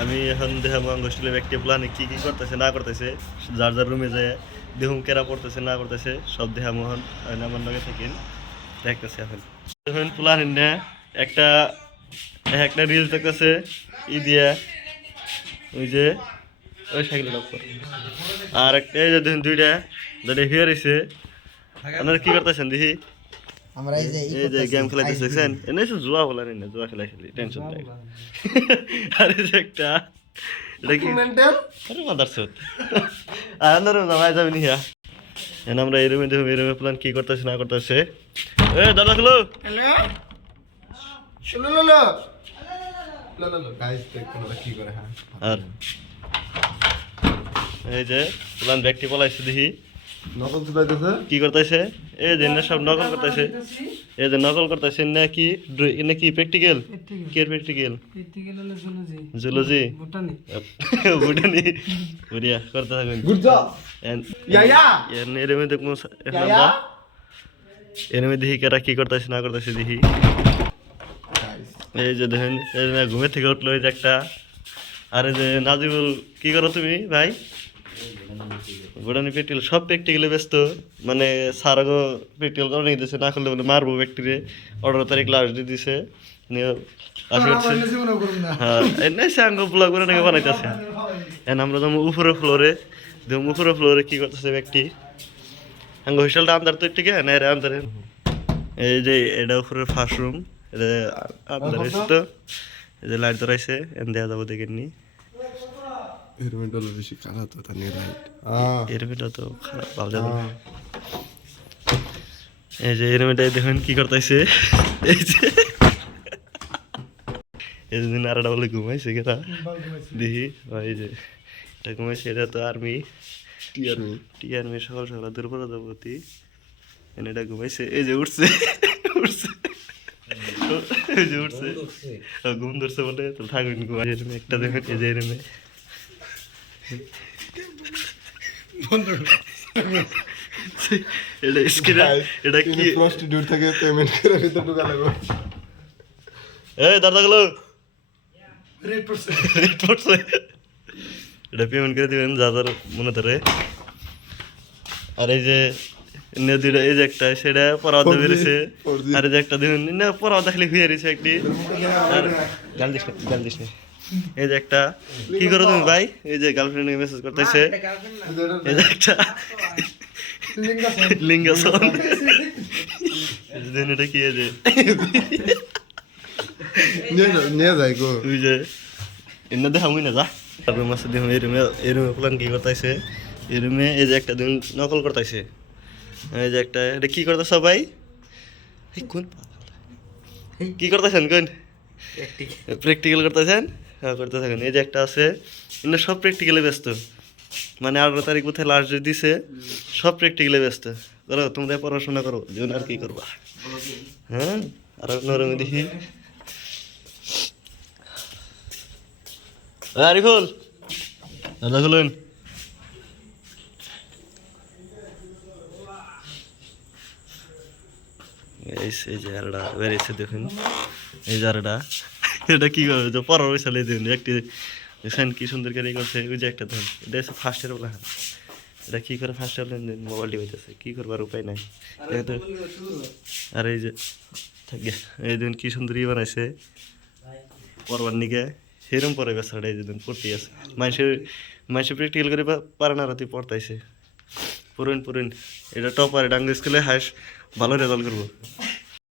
আমি এখন দেখাবো হোস্টেলের ব্যক্তি প্ল্যানে কি কি করতেছে না করতেছে, যার যার রুমে যায় দেখুন কেরা পড়তেছে না করতেছে সব দেখাবো এখন। আমার লগে থাকেন দেখতেছে এখন দেখুন প্ল্যান না একটা একটা রিল দেখতেছে ই দিয়া ওই যে ওই সাইকেল আর একটা এই যে দেখুন দুইটা যেটা হিয়ার হয়েছে আপনারা কি করতেছেন দেখি। আমরা এই যে গেম খেলাইতেছে দেখছেন এনে জুয়া বলা নেই না জুয়া খেলা খেলি টেনশন নাই। আর এই যে একটা এটা কি আরে মাদারচোদ আনার না ভাই যাবেন ইয়া এনে আমরা এই রুমে দেখুন এই রুমে প্ল্যান কি করতেছে না করতেছে। এ দাদা হ্যালো হ্যালো শুনো লো লো লো লো লো গাইস দেখো না কি করে। হ্যাঁ আর এই যে প্ল্যান ব্যক্তি পলাইছে দেখি নকল চুলাইতেছে কি করতেছে এই যে না সব নকল করতেছে এই যে নকল করতেছে না কি এনে কি প্র্যাকটিক্যাল কি প্র্যাকটিক্যাল হলো জুলজি ভুটানি বুটানি বড়িয়া করতে থাকুন গুড জব ইয়া এর মধ্যে দেখবো এখন আমরা এর মধ্যে দেখি কেরা কি করতেছে না করতেছে দেখি। এই যে দেখেন এই যে ঘুমে থেকে উঠলো এই যে একটা। আর এই যে নাজিবুল কি করো তুমি ভাই গোডানি প্র্যাকটিক্যাল সব প্র্যাকটিক্যালে ব্যস্ত মানে সারাগো প্র্যাকটিক্যাল করে নিয়ে দিয়েছে না করলে বলে মারবো ব্যক্তিরে 18 তারিখ লাস্ট দিয়ে দিছে নিয়ে হ্যাঁ এনে সাঙ্গ ব্লগ করে নাকি বানাইতেছে। এখন আমরা যেমন উপরে ফ্লোরে যেমন উপরে ফ্লোরে কি করতেছে ব্যক্তি আঙ্গ হোস্টেলটা আন্দার তো ঠিক আছে না রে আন্দারে এই যে এটা উপরে ফার্স্ট রুম এটা আন্দার তো এই যে লাইট ধরাইছে এন দেওয়া যাবো দেখেননি এরমেন্টাল বেশি খারাপ তো তার নিয়ে রাইট এরমেটা তো খারাপ ভালো যাবে না। এই যে এরমেটাই দেখুন কি করতেছে এই যে এই দিন আর একটা বলে ঘুমাইছে কেটা দেখি এই যে এটা ঘুমাইছে এটা তো আর্মি টি আর্মি সকাল সকাল দুর্বল যাবতী এটা ঘুমাইছে এই যে উঠছে উঠছে এই যে উঠছে ঘুম ধরছে বলে তো থাকুন ঘুমাই একটা দেখুন এই যে এরমে এটা স্ক্রিন এটা কি প্রস্টিটিউট থেকে পেমেন্ট করে ভিতর ঢোকা লাগবে। এই দাদা গেলো রেড পড়ছে এটা পেমেন্ট করে দিবেন যা যার মনে ধরে। আর এই যে নদীটা এই যে একটা সেটা পরাও বেরিয়েছে আর এই যে একটা দেখুন না পরাও দেখলে হয়ে রয়েছে একটি। আর গাল দিস না এই যে একটা কি করো তুমি ভাই এই যে গার্লফ্রেন্ড মেসেজ করতেছে এই যে একটা লিঙ্গাসন এটা কি এই যে নিয়ে যাই গো তুই যে এনে দেখামই না যা তারপরে মাসে দেখুন এই রুমে প্ল্যান কি করতেছে এই রুমে এই যে একটা দিন নকল করতেছে এই যে একটা এটা কি করতেছ ভাই কোন কি করতেছেন কোন প্র্যাকটিক্যাল করতেছেন হ্যাঁ করতে থাকেন। এই যে একটা আছে এগুলো সব প্র্যাকটিক্যালে ব্যস্ত মানে 18 তারিখ কোথায় লাস্ট ডেট দিছে সব প্র্যাকটিক্যালে ব্যস্ত করো তোমরা পড়াশোনা করো জীবন আর কি করবা। হ্যাঁ আর নরমে দেখি আরিফুল দাদা খুলুন এই যে আরটা বেরিয়েছে দেখুন এই যে আরটা এটা কি করবে যে পরের ওই সালে দিন একটি দেখছেন কি সুন্দর করে করছে ওই যে একটা ধরুন এটা হচ্ছে ফার্স্ট ইয়ার বলে এটা কী করে ফার্স্ট ইয়ার মোবাইল টিপাইতেছে কী করবার উপায় নাই। আর এই যে থাকে এই দিন কি সুন্দর ই বানাইছে পরবার নিকে সেরকম পরে বেসাটা এই দিন পড়তেই আছে মানুষের প্র্যাকটিক্যাল করে পারে না রাতে পড়তাইছে পুরুন এটা টপার ডাঙ্গ স্কুলে হাস ভালো রেজাল্ট করবো।